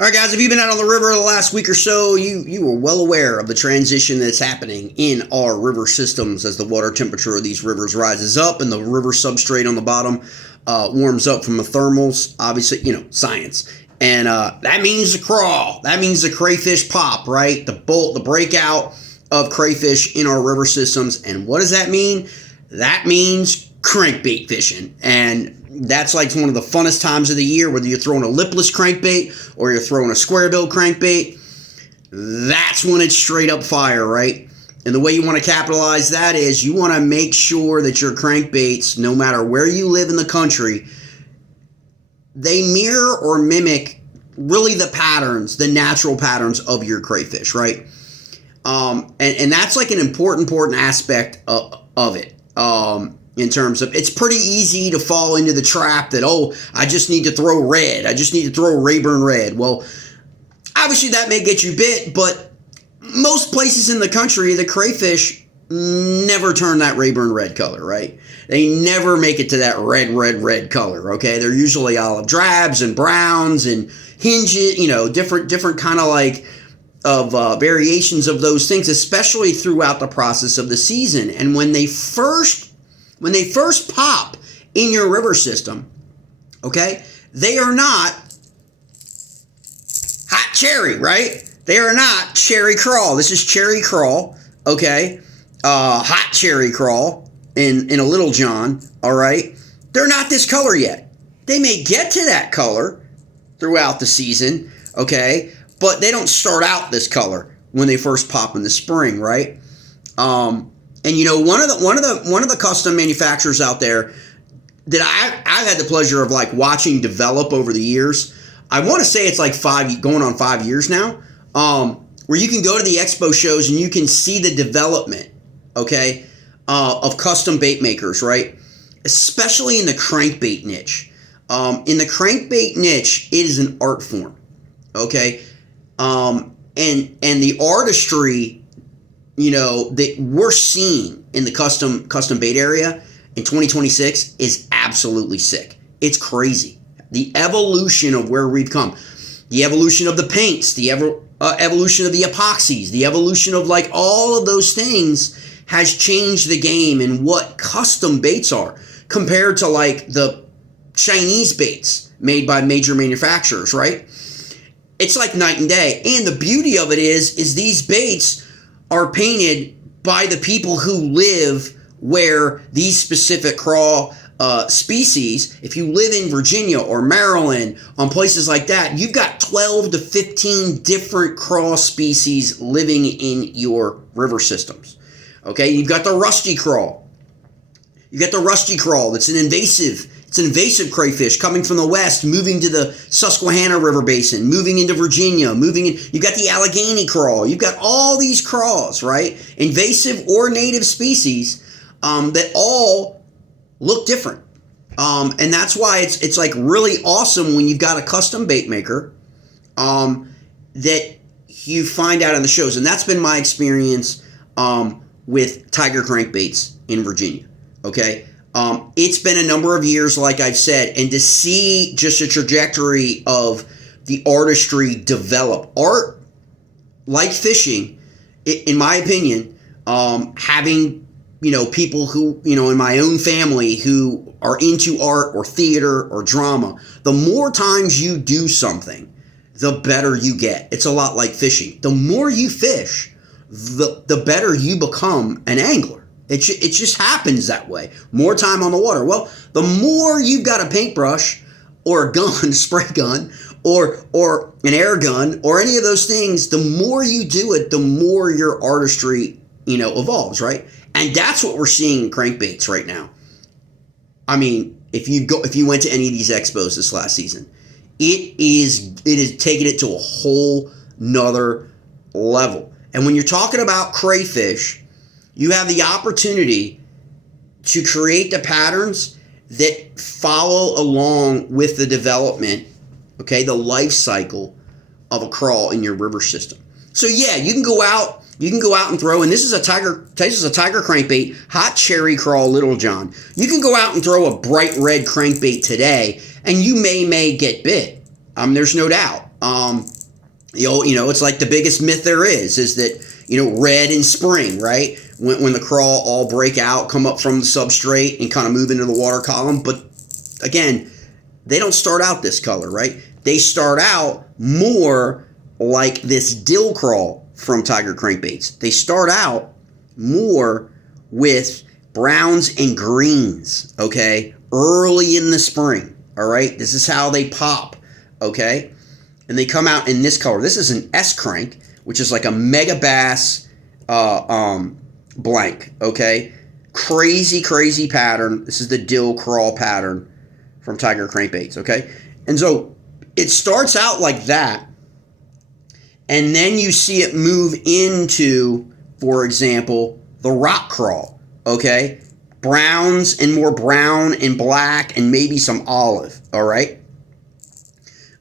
All right, guys, if you've been out on the river the last week or so, you are well aware of the transition that's happening in our river systems as the water temperature of these rivers rises up and the river substrate on the bottom warms up from the thermals. Obviously, science. And that means the crawl. That means the crayfish pop, right? The breakout of crayfish in our river systems. And what does that mean? That means crankbait fishing. And that's like one of the funnest times of the year, whether you're throwing a lipless crankbait or you're throwing a square bill crankbait. That's when it's straight up fire, right? And the way you want to capitalize that is you want to make sure that your crankbaits, no matter where you live in the country, they mirror or mimic really the patterns, the natural patterns of your crayfish, right? And that's like an important aspect of it. In terms of, it's pretty easy to fall into the trap that, I just need to throw red. I just need to throw Rayburn red. Well, obviously that may get you bit, but most places in the country, the crayfish never turn that Rayburn red color, right? They never make it to that red color, okay? They're usually olive drabs and browns and hinges, different kind of like of variations of those things, especially throughout the process of the season. And when they first pop in your river system, okay, they are not hot cherry, right? They are not cherry crawl. This is cherry crawl, okay? Hot cherry crawl in a Little John, all right? They're not this color yet. They may get to that color throughout the season, okay? But they don't start out this color when they first pop in the spring, right? And one of the custom manufacturers out there that I've had the pleasure of like watching develop over the years. I want to say it's like going on 5 years now, where you can go to the expo shows and you can see the development, okay, of custom bait makers, right? Especially in the crankbait niche. In the crankbait niche, it is an art form, okay, and the artistry, that we're seeing in the custom bait area in 2026 is absolutely sick. It's crazy. The evolution of where we've come, the evolution of the paints, the evolution of the epoxies, the evolution of like all of those things has changed the game and what custom baits are compared to like the Chinese baits made by major manufacturers, right? It's like night and day. And the beauty of it is these baits are painted by the people who live where these specific crawl species, if you live in Virginia or Maryland, on places like that, you've got 12 to 15 different crawl species living in your river systems. Okay, you've got the rusty crawl. You got the rusty crawl that's an invasive crayfish coming from the west, moving to the Susquehanna River Basin, moving into Virginia, you've got the Allegheny crawl. You've got all these crawls, right? Invasive or native species that all look different. And that's why it's like really awesome when you've got a custom bait maker that you find out on the shows. And that's been my experience with Tiger Crankbaits in Virginia, okay? It's been a number of years, like I've said, and to see just a trajectory of the artistry develop. Art, like fishing, in my opinion, having, people who, in my own family who are into art or theater or drama, the more times you do something, the better you get. It's a lot like fishing. The more you fish, the better you become an angler. It just happens that way. More time on the water. Well, the more you've got a paintbrush or a gun, spray gun, or an air gun, or any of those things, the more you do it, the more your artistry, evolves, right? And that's what we're seeing in crankbaits right now. I mean, if you went to any of these expos this last season, it is taking it to a whole nother level. And when you're talking about crayfish, you have the opportunity to create the patterns that follow along with the development, okay, the life cycle of a crawl in your river system. So yeah, you can go out and throw, and this is a tiger crankbait, hot cherry crawl Little John. You can go out and throw a bright red crankbait today, and you may get bit. There's no doubt. It's like the biggest myth there is that, red in spring, right? When the crawl all break out, come up from the substrate and kind of move into the water column. But again, they don't start out this color, right? They start out more like this dill crawl from Tiger Crankbaits. They start out more with browns and greens, okay? Early in the spring, all right? This is how they pop, okay? And they come out in this color. This is an S crank, which is like a mega bass blank, okay? Crazy pattern. This is the dill crawl pattern from Tiger Crankbaits, okay? And so it starts out like that, and then you see it move into, for example, the rock crawl, okay? Browns and more brown and black and maybe some olive, all right?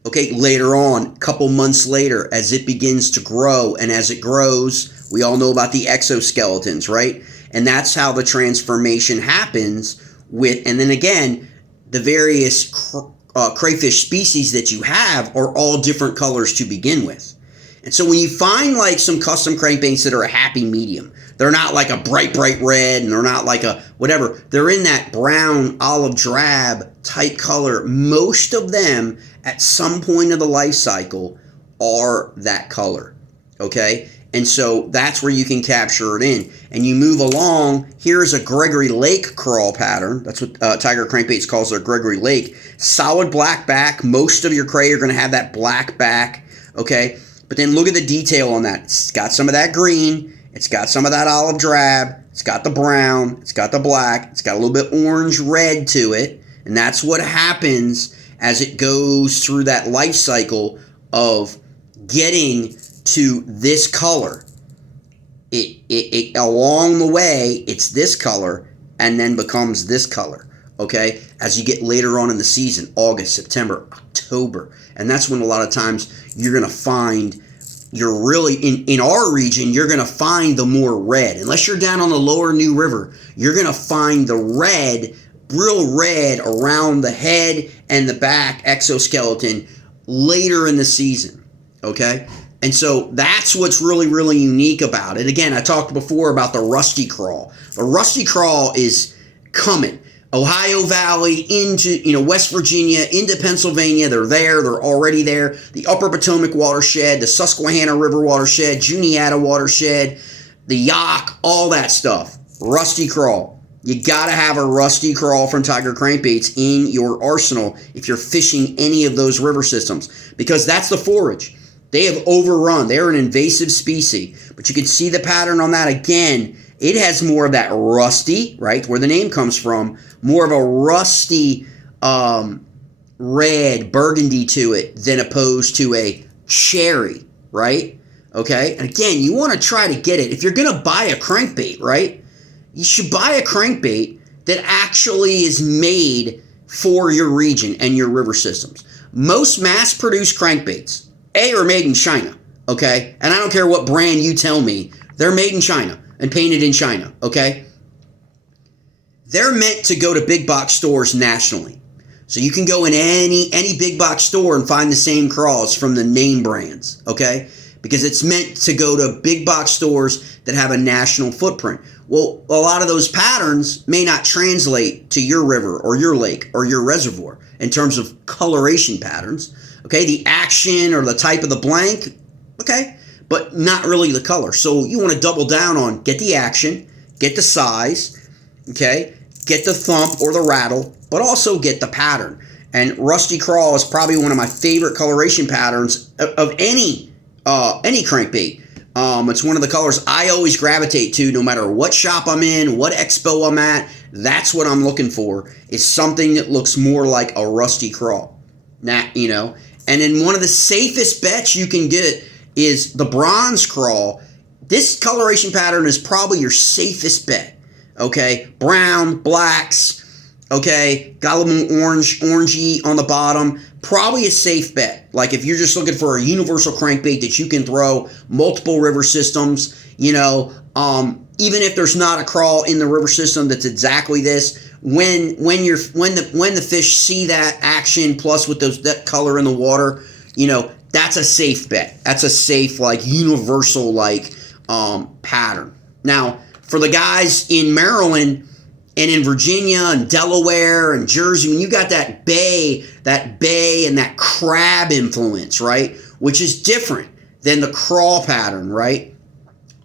Okay, later on, a couple months later, as it begins to grow, and as it grows, we all know about the exoskeletons, right? And that's how the transformation happens with, and then again, the various crayfish species that you have are all different colors to begin with. And so when you find like some custom crankbaits that are a happy medium, they're not like a bright red, and they're not like a whatever. They're in that brown, olive drab type color. Most of them at some point of the life cycle are that color, okay? And so that's where you can capture it in. And you move along, here's a Gregory Lake crawl pattern. That's what Tiger Crankbaits calls their Gregory Lake. Solid black back. Most of your cray are going to have that black back, okay? But then look at the detail on that. It's got some of that green. It's got some of that olive drab. It's got the brown. It's got the black. It's got a little bit orange red to it. And that's what happens as it goes through that life cycle of getting to this color. It along the way, it's this color and then becomes this color, okay? As you get later on in the season, August, September, October. And that's when a lot of times you're going to find, you're really, in our region, you're going to find the more red. Unless you're down on the lower New River, you're going to find the red, real red around the head and the back exoskeleton later in the season, okay? And so that's what's really unique about it. Again, I talked before about the rusty crawl. The rusty crawl is coming. Ohio Valley into, West Virginia, into Pennsylvania. They're there. They're already there. The Upper Potomac watershed, the Susquehanna River watershed, Juniata watershed, the Yaak, all that stuff. Rusty crawl. You got to have a rusty crawl from Tiger Crankbaits in your arsenal if you're fishing any of those river systems, because that's the forage. They have overrun. They're an invasive species. But you can see the pattern on that again. It has more of that rusty, right, where the name comes from, more of a rusty red, burgundy to it than opposed to a cherry, right? Okay? And again, you want to try to get it. If you're going to buy a crankbait, right, you should buy a crankbait that actually is made for your region and your river systems. Most mass-produced crankbaits, are made in China, okay? And I don't care what brand you tell me, they're made in China and painted in China, okay? They're meant to go to big box stores nationally. So you can go in any big box store and find the same crawls from the name brands, okay? Because it's meant to go to big box stores that have a national footprint. Well, a lot of those patterns may not translate to your river or your lake or your reservoir in terms of coloration patterns. Okay, the action or the type of the blank, okay, but not really the color. So you want to double down on get the action, get the size, okay, get the thump or the rattle, but also get the pattern. And Rusty Crawl is probably one of my favorite coloration patterns of any crankbait. It's one of the colors I always gravitate to no matter what shop I'm in, what expo I'm at. That's what I'm looking for, is something that looks more like a Rusty Crawl. Now, and then one of the safest bets you can get is the bronze crawl. This coloration pattern is probably your safest bet, okay? Brown, blacks, okay? Got a little orangey on the bottom. Probably a safe bet. Like if you're just looking for a universal crankbait that you can throw multiple river systems, even if there's not a crawl in the river system that's exactly this, when the fish see that action plus with that color in the water, that's a safe bet. That's a safe, like, universal, like, pattern. Now, for the guys in Maryland and in Virginia and Delaware and Jersey, when you got that bay and that crab influence, right, which is different than the crawl pattern, right?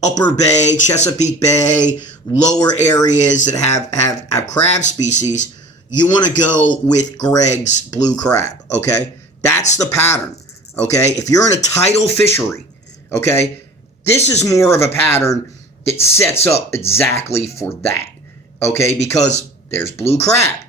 Upper Bay, Chesapeake Bay, lower areas that have crab species, you want to go with Greg's blue crab, okay? That's the pattern, okay? If you're in a tidal fishery, okay, this is more of a pattern that sets up exactly for that, okay? Because there's blue crab.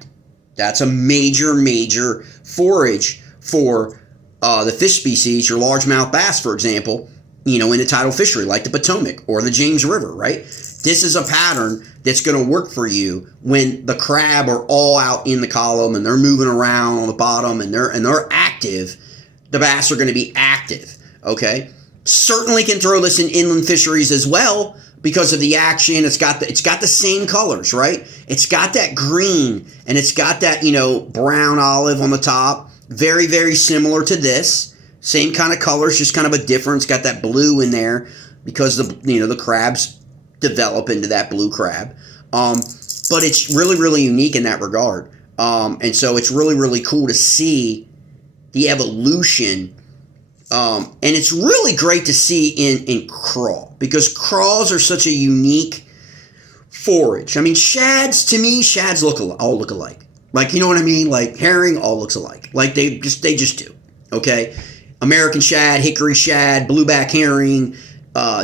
That's a major forage for the fish species, your largemouth bass, for example, you know, in a tidal fishery like the Potomac or the James River, right? This is a pattern that's going to work for you when the crab are all out in the column and they're moving around on the bottom and they're active. The bass are going to be active, okay? Certainly can throw this in inland fisheries as well because of the action. It's got the same colors, right? It's got that green and it's got that, you know, brown olive on the top. Very, very similar to this. Same kind of colors, just kind of a difference. Got that blue in there because the crabs develop into that blue crab. But it's really unique in that regard. And so it's really cool to see the evolution. And it's really great to see in crawl because crawls are such a unique forage. I mean, shads all look alike. Like, you know what I mean? Like herring all looks alike. Like they just do. Okay. American shad, hickory shad, blueback herring,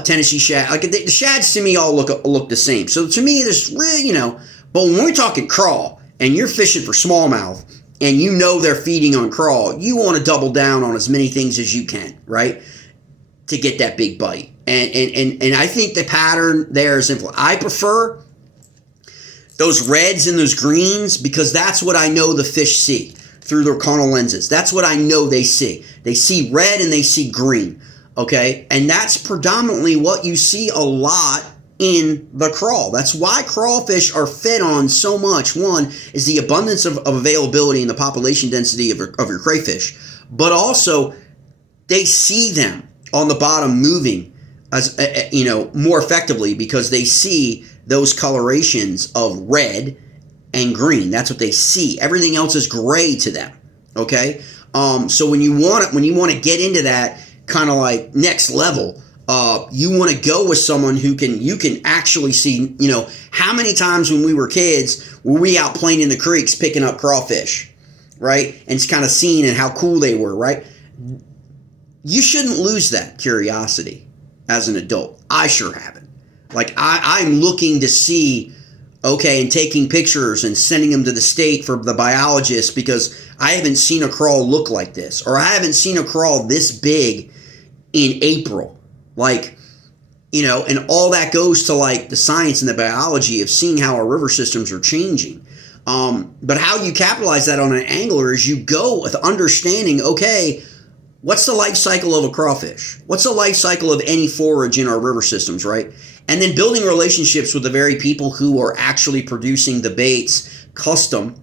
Tennessee shad. Like the shads to me all look the same. So to me, there's really, you know, but when we're talking crawl and you're fishing for smallmouth and you know they're feeding on crawl, you want to double down on as many things as you can, right? To get that big bite. And I think the pattern there is simple. I prefer those reds and those greens because that's what I know the fish see through their carnal lenses. That's what I know they see. They see red and they see green, okay? And that's predominantly what you see a lot in the crawl. That's why crawfish are fed on so much. One is the abundance of availability and the population density of your crayfish, but also they see them on the bottom moving as you know, more effectively because they see those colorations of red and green. That's what they see. Everything else is gray to them. Okay. So when you want to get into that kind of like next level, you want to go with someone you can actually see, you know, how many times when we were kids were we out playing in the creeks picking up crawfish, right? And it's kind of seeing and how cool they were, right? You shouldn't lose that curiosity as an adult. I sure haven't. Like I'm looking to see, okay, and taking pictures and sending them to the state for the biologists because I haven't seen a crawl look like this, or I haven't seen a crawl this big in April. Like, you know, and all that goes to like the science and the biology of seeing how our river systems are changing. But how you capitalize that on an angler is you go with understanding, okay, what's the life cycle of a crawfish? What's the life cycle of any forage in our river systems, right? And then building relationships with the very people who are actually producing the baits custom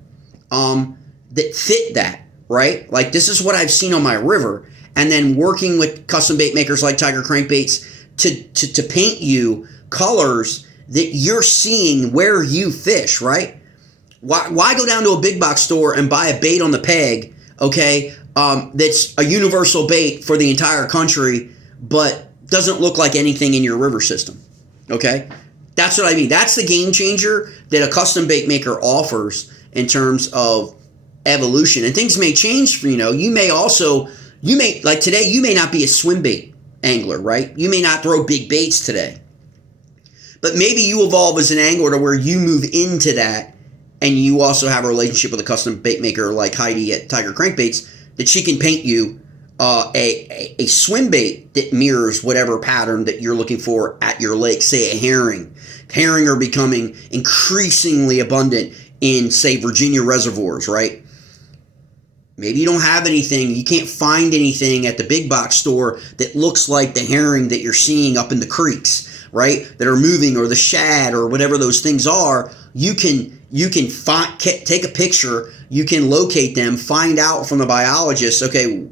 that fit that, right? Like this is what I've seen on my river. And then working with custom bait makers like Tiger Crankbaits to paint you colors that you're seeing where you fish, right? Why go down to a big box store and buy a bait on the peg, okay, that's a universal bait for the entire country, but doesn't look like anything in your river system, okay? That's what I mean. That's the game changer that a custom bait maker offers in terms of evolution. And things may change for, you may like today, you may not be a swim bait angler, right? You may not throw big baits today. But maybe you evolve as an angler to where you move into that and you also have a relationship with a custom bait maker like Heidi at Tiger Crankbaits that she can paint you a swim bait that mirrors whatever pattern that you're looking for at your lake, say a herring. Herring are becoming increasingly abundant in, say, Virginia reservoirs, right? Maybe you don't have anything, you can't find anything at the big box store that looks like the herring that you're seeing up in the creeks, right? That are moving, or the shad, or whatever those things are. You can take a picture, you can locate them, find out from the biologist, okay,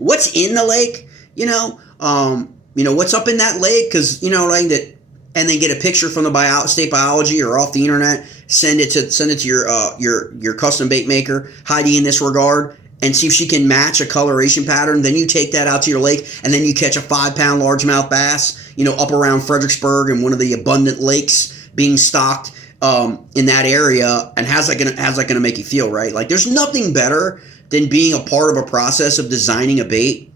what's in the lake, what's up in that lake, because, like that, and then get a picture from the state biology or off the internet, send it to your custom bait maker, Heidi, in this regard, and see if she can match a coloration pattern. Then you take that out to your lake, and then you catch a 5-pound largemouth bass, up around Fredericksburg and one of the abundant lakes being stocked in that area. And how's that gonna make you feel, right? Like, there's nothing better than being a part of a process of designing a bait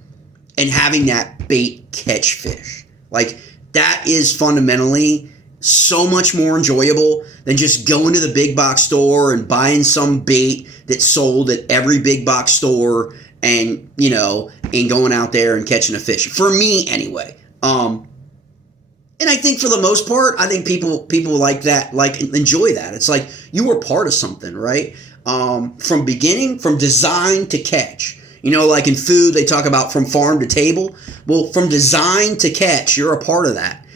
and having that bait catch fish. Like, that is fundamentally so much more enjoyable than just going to the big box store and buying some bait that's sold at every big box store and going out there and catching a fish. For me, anyway. And I think for the most part, I think people like that, enjoy that. It's like you were part of something, right? From design to catch. Like in food, they talk about from farm to table. Well, from design to catch, you're a part of that.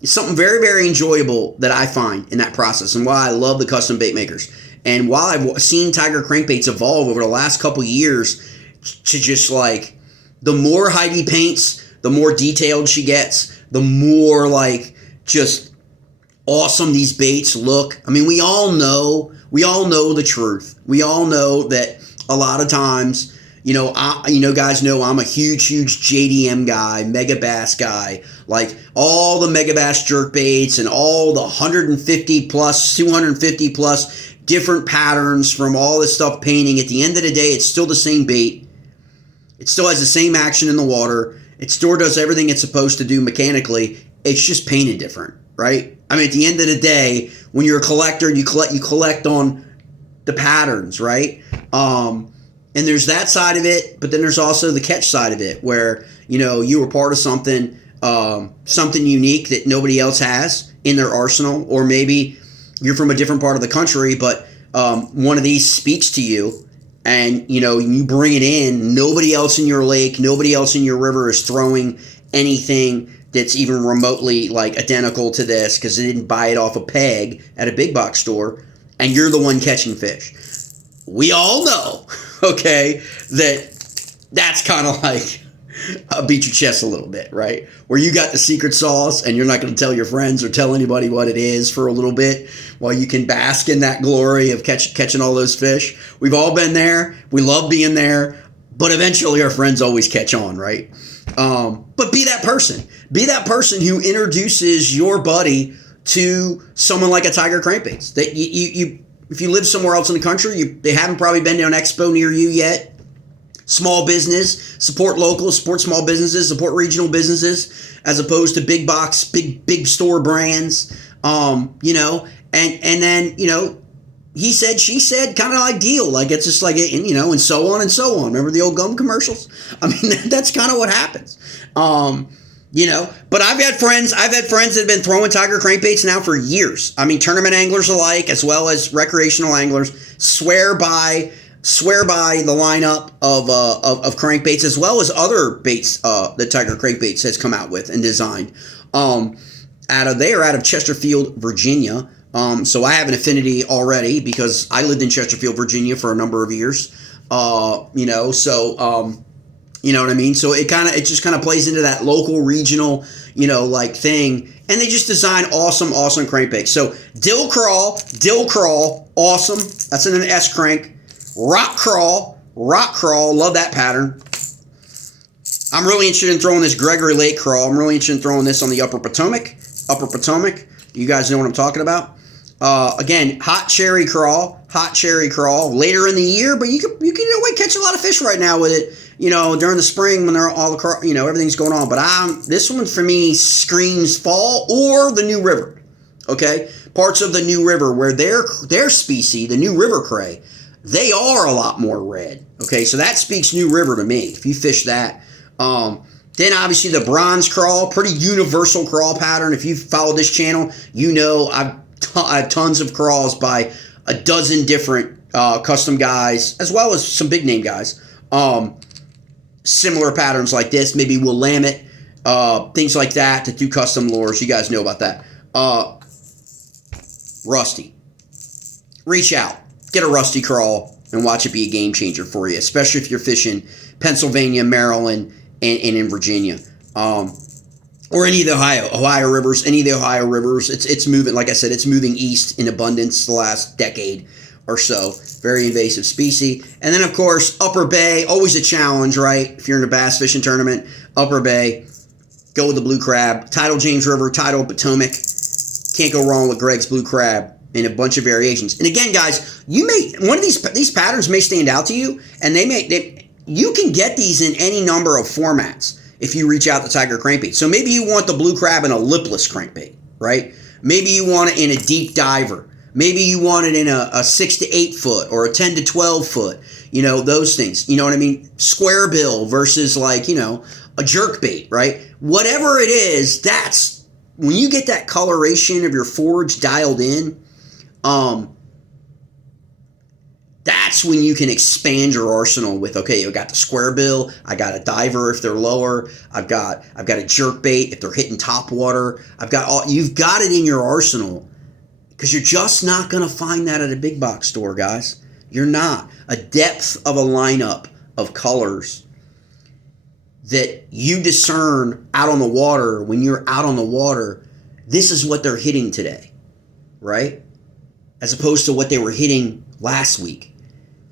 It's something very, very enjoyable that I find in that process, and why I love the custom bait makers. And while I've seen Tiger Crankbaits evolve over the last couple years to just like, the more Heidi paints, the more detailed she gets, the more just awesome these baits look. I mean, we all know the truth. We all know that a lot of times, guys know I'm a huge JDM guy, Mega Bass guy. Like, all the Mega Bass jerk baits and all the 150 plus, 250 plus different patterns from all this stuff painting. At the end of the day, it's still the same bait. It still has the same action in the water. It still does everything it's supposed to do mechanically. It's just painted different, right? I mean, at the end of the day, when you're a collector, you collect on the patterns, right? And there's that side of it, but then there's also the catch side of it, where you were part of something unique that nobody else has in their arsenal, or maybe you're from a different part of the country, but one of these speaks to you, and you bring it in. Nobody else in your lake, nobody else in your river is throwing anything that's even remotely identical to this, because they didn't buy it off a peg at a big box store, and you're the one catching fish. We all know, okay, that's kind of like beat your chest a little bit, right? Where you got the secret sauce and you're not going to tell your friends or tell anybody what it is for a little bit, while you can bask in that glory of catching all those fish. We've all been there. We love being there, but eventually our friends always catch on, right? But be that person. Be that person who introduces your buddy to someone like a Tiger Crankbaits. That if you live somewhere else in the country, they haven't probably been to an expo near you yet. Small business, support local, support small businesses, support regional businesses, as opposed to big box, big store brands. And then he said, she said, kind of like deal. Like, it's just like, and so on and so on. Remember the old gum commercials? I mean, that's kind of what happens. But I've had friends that have been throwing Tiger Crankbaits now for years. I mean, tournament anglers alike, as well as recreational anglers, swear by the lineup of crankbaits, as well as other baits that Tiger Crankbaits has come out with and designed. They are out of Chesterfield, Virginia. So I have an affinity already, because I lived in Chesterfield, Virginia for a number of years. You know what I mean? So it just kind of plays into that local, regional, thing. And they just design awesome crankbaits. So dill crawl, awesome. That's in an S crank. Rock crawl, love that pattern. I'm really interested in throwing this Gregory Lake crawl. I'm really interested in throwing this on the Upper Potomac. You guys know what I'm talking about. Again, hot cherry crawl later in the year, but you can catch a lot of fish right now with it. During the spring when they're everything's going on. But this one for me screams fall or the New River. Okay, parts of the New River where their species, the New River cray, they are a lot more red. Okay, so that speaks New River to me. If you fish that, then obviously the bronze crawl, pretty universal crawl pattern. If you've followed this channel, I have tons of crawls by a dozen different custom guys, as well as some big name guys. Similar patterns like this, maybe Willamette, things like that do custom lures. You guys know about that. Rusty. Reach out. Get a rusty crawl and watch it be a game changer for you, especially if you're fishing Pennsylvania, Maryland, and in Virginia. Or any of the Ohio rivers, it's moving, like I said, it's moving east in abundance the last decade or so. Very invasive species. And then, of course, Upper Bay, always a challenge, right? If you're in a bass fishing tournament, Upper Bay, go with the blue crab. Tidal James River, tidal Potomac. Can't go wrong with Greg's blue crab in a bunch of variations. And again, guys, one of these patterns may stand out to you, and you can get these in any number of formats if you reach out to Tiger Crankbait. So maybe you want the blue crab in a lipless crankbait, right? Maybe you want it in a deep diver. Maybe you want it in a 6 to 8 foot or a 10 to 12 foot, those things. You know what I mean? Square bill versus like, a jerk bait, right? Whatever it is, that's when you get that coloration of your forage dialed in, that's when you can expand your arsenal with, okay, I got the square bill, I got a diver if they're lower, I've got a jerk bait if they're hitting top water. You've got it in your arsenal, because you're just not going to find that at a big box store, guys. You're not. A depth of a lineup of colors that you discern out on the water. When you're out on the water, this is what they're hitting today, right? As opposed to what they were hitting last week.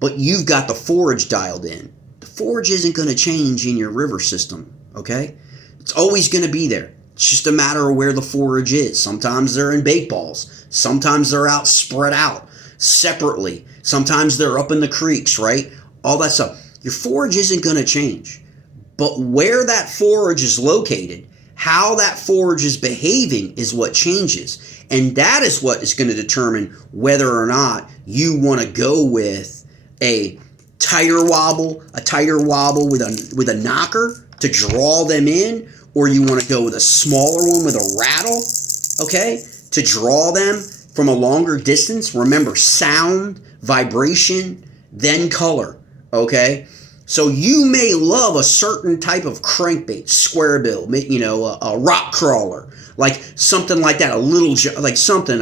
But you've got the forage dialed in. The forage isn't going to change in your river system, okay? It's always going to be there. It's just a matter of where the forage is. Sometimes they're in bait balls. Sometimes they're out spread out separately. Sometimes they're up in the creeks, right? All that stuff. Your forage isn't going to change. But where that forage is located, how that forage is behaving is what changes. And that is what is going to determine whether or not you want to go with a tighter wobble with a knocker to draw them in, or you want to go with a smaller one with a rattle, okay, to draw them from a longer distance. Remember, sound, vibration, then color, okay? So you may love a certain type of crankbait, square bill, a rock crawler, like something like that, a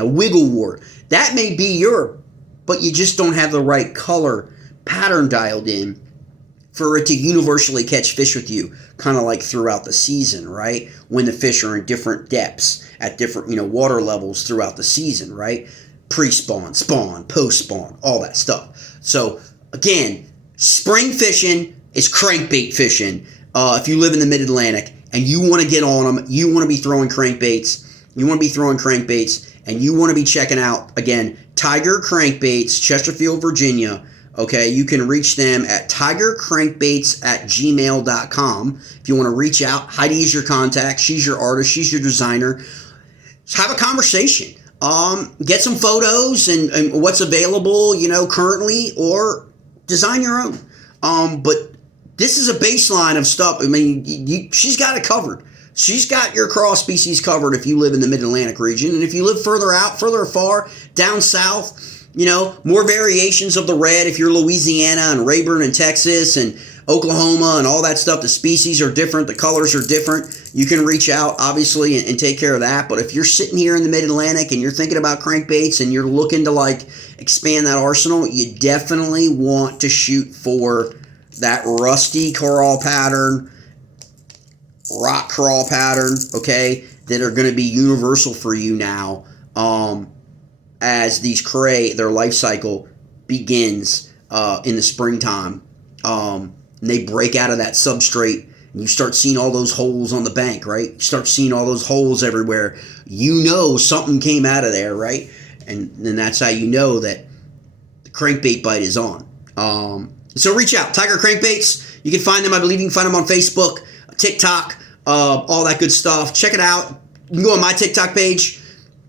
wiggle wart. That may be but you just don't have the right color pattern dialed in for it to universally catch fish with you, kind of like throughout the season, right? When the fish are in different depths at different, water levels throughout the season, right? Pre-spawn, spawn, post-spawn, all that stuff. So again, spring fishing is crankbait fishing. If you live in the Mid-Atlantic and you want to get on them, you want to be throwing crankbaits, and you want to be checking out, again, Tiger Crankbaits, Chesterfield, Virginia. Okay, you can reach them at tigercrankbaits@gmail.com. If you want to reach out, Heidi is your contact. She's your artist. She's your designer. Just have a conversation. Get some photos and what's available, currently, or design your own. But this is a baseline of stuff. I mean, she's got it covered. She's got your crawl species covered if you live in the Mid-Atlantic region. And if you live further far, down south, more variations of the red. If you're Louisiana and Rayburn and Texas and Oklahoma and all that stuff, the species are different. The colors are different. You can reach out, obviously, and take care of that. But if you're sitting here in the Mid-Atlantic and you're thinking about crankbaits and you're looking to, expand that arsenal, you definitely want to shoot for that rusty coral pattern, rock crawl pattern, okay, that are going to be universal for you now. As these cray, their life cycle begins in the springtime. And they break out of that substrate, and you start seeing all those holes on the bank, right? You start seeing all those holes everywhere. Something came out of there, right? And then that's how you know that the crankbait bite is on. So reach out. Tiger Crankbaits. You can find them. I believe you can find them on Facebook, TikTok, all that good stuff. Check it out. You can go on my TikTok page.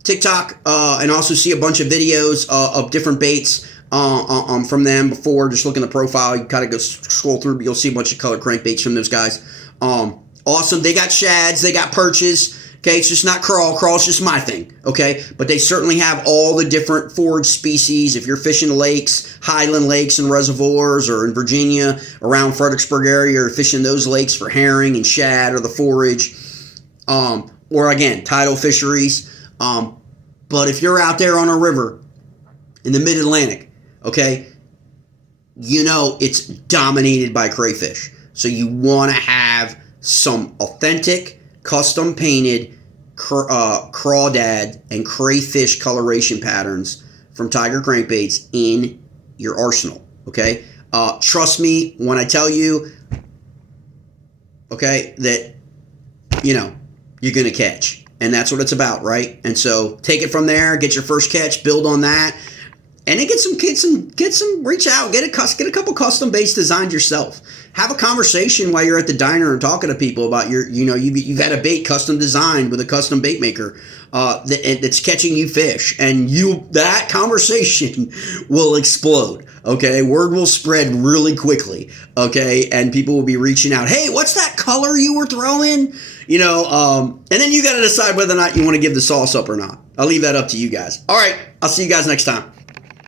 And also see a bunch of videos of different baits from them before. Just look in the profile. You kind of go scroll through, but you'll see a bunch of colored crankbaits from those guys. Awesome. They got shads. They got perches. Okay, it's just not crawl. Crawl's just my thing. Okay, but they certainly have all the different forage species. If you're fishing lakes, highland lakes and reservoirs, or in Virginia around Fredericksburg area, or fishing those lakes for herring and shad or the forage, or again, tidal fisheries. But if you're out there on a river in the Mid-Atlantic, okay, it's dominated by crayfish. So you want to have some authentic, custom painted crawdad and crayfish coloration patterns from Tiger Crankbaits in your arsenal. Okay, trust me when I tell you, okay, that you're gonna catch, and that's what it's about, right? And so take it from there, get your first catch, build on that, and then get some. Reach out, get a couple custom baits designed yourself. Have a conversation while you're at the diner and talking to people about you've had a bait custom designed with a custom bait maker that's catching you fish, and that conversation will explode. Okay, word will spread really quickly. Okay, and people will be reaching out. Hey, what's that color you were throwing? And then you got to decide whether or not you want to give the sauce up or not. I'll leave that up to you guys. All right, I'll see you guys next time.